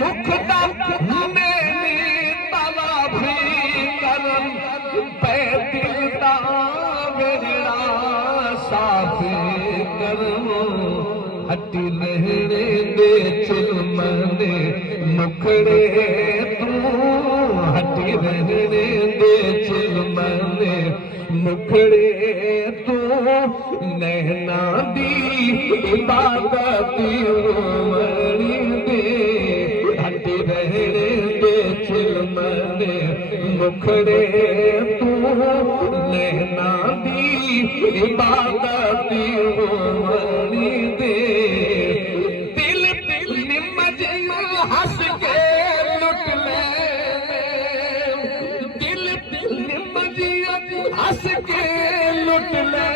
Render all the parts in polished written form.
मुखदा मेरी तवा भी करम पैदिल दा वेड़ा साफे करम हटी रहने दे चुलमने मुखड़े तू हटी रहने दे चुलमने मुखड़े तू नैना दी इबादत मरी दे हटी रहने दे चुलमने मुखड़े तू नैना दी इबादत मरी दे दिल दिल निमज हंस के लुट ले दिल दिल निमज हंस के लुट ले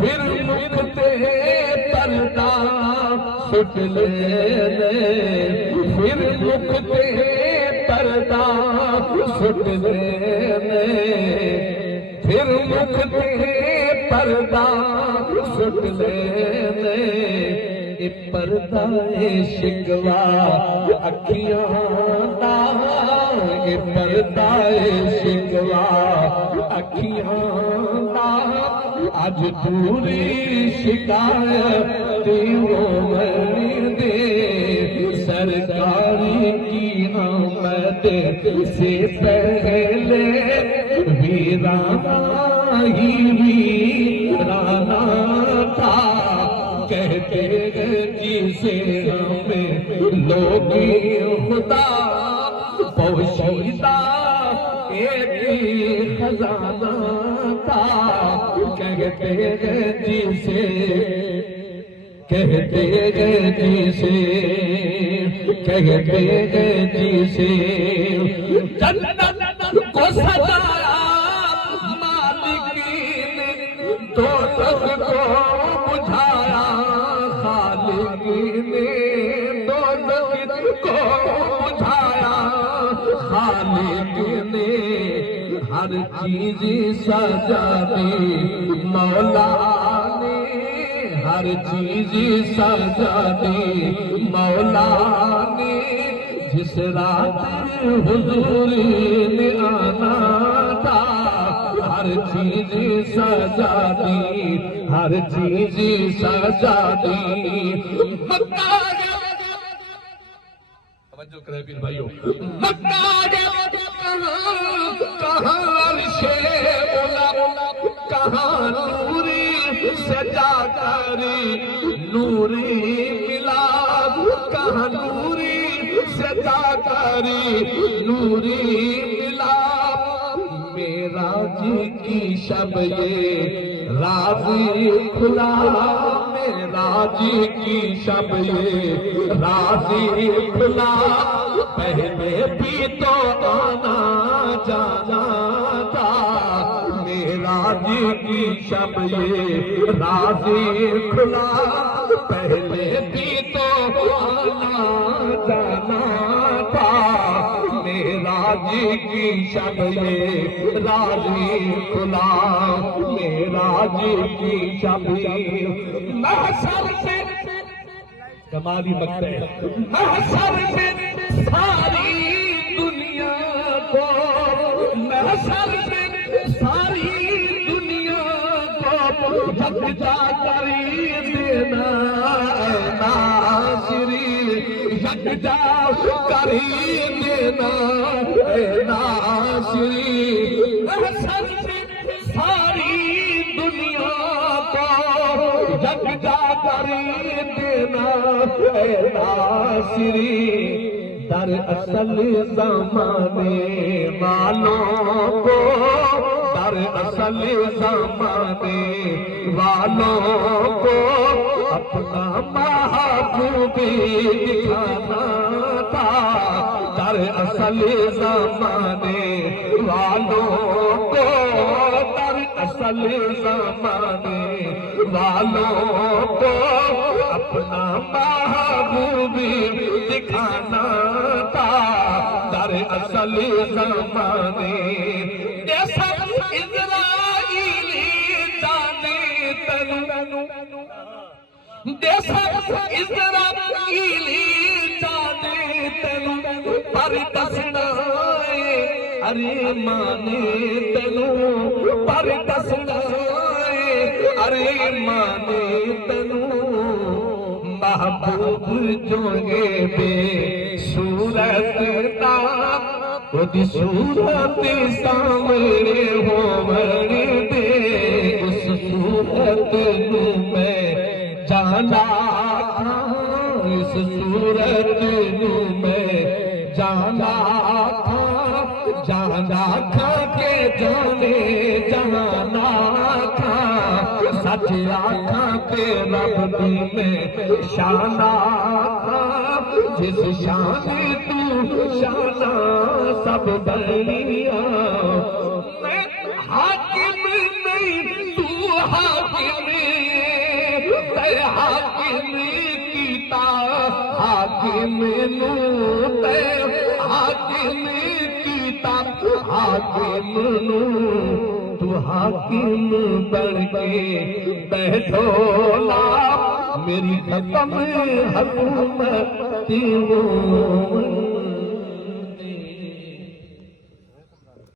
फिर मुख ते पर्दा सुट ले फिर मुख ते पर्दा सुट ले फिर मुख ते पर्दा सुट ले पर्दा शिकवा अखियां दा पर्दा शिकवा अखियां दा अज पूरी शिकायत दे सरकारी की आमद से पहले वीराना ही वीराना था कहते जिसे हमें लोग खुदा पोशीदा एक खजाना था कहते जिसे कहते जिसे जन्नत को सजाया मालिक ने दोज़ख को बुझाया खालिक ने दोज़ख को बुझाया खालिक ने हर चीज सजा दी मौला ने हर चीज सजा दी मौला ने जिस रात हुजूर ने आना था हर चीज सजा दी हर चीज सजा दी तवज्जो करें पीर भाइयों मक्का कहाँ अर्शे बोला कहाँ नूरी सजा करी नूरी मिला कहाँ नूरी सजा करी नूरी मिला मेरा जी की शब ये राज़ी खुला मेरा जी की शब ये राज़ी खुला पहले भी तो आना जाना था मेरा जी की शब ये राज़ी खुला पहले भी तो आना जाना था मेरा जी की शब ये राज़ी खुला मेरा जी की शब महशर पे कमाली मकते महशर पे सारी दुनिया को महशर पे सारी दुनिया को यकजा करी देना नासिरी यकजा करी देना नासिरी महशर पे सारी दुनिया को यकजा करी देना नासिरी दरअसल ज़माने वालों को दरअसल ज़माने वालों को अपना महबूबी दिखाना था दरअसल ज़माने वालों को दरअसल ज़माने वालों को अपना महबूबी दिखाना था दरअसल ज़माने जैसा इज़राइली जाने तनु जैसा इज़राइली जाने पर दसना अरे माने तनू पर दसना अरे माने तनू महबूब जोगे बे सूरत दा ओदी सूरत सामने होवण दे उस सूरत नू मैं जाना इस सूरत नू मैं जाना जाना खा के जाने जाना खा सच आखा के रब दी में शाना खा जिस शान तू शाना सब बनिया हाकिम नहीं तू हाकिम हाकिम कीता हाकिम नू ते हाकिम कीता हाकिम नू तू हाकिम बन के बैठोला मेरी खत्म हुकूमत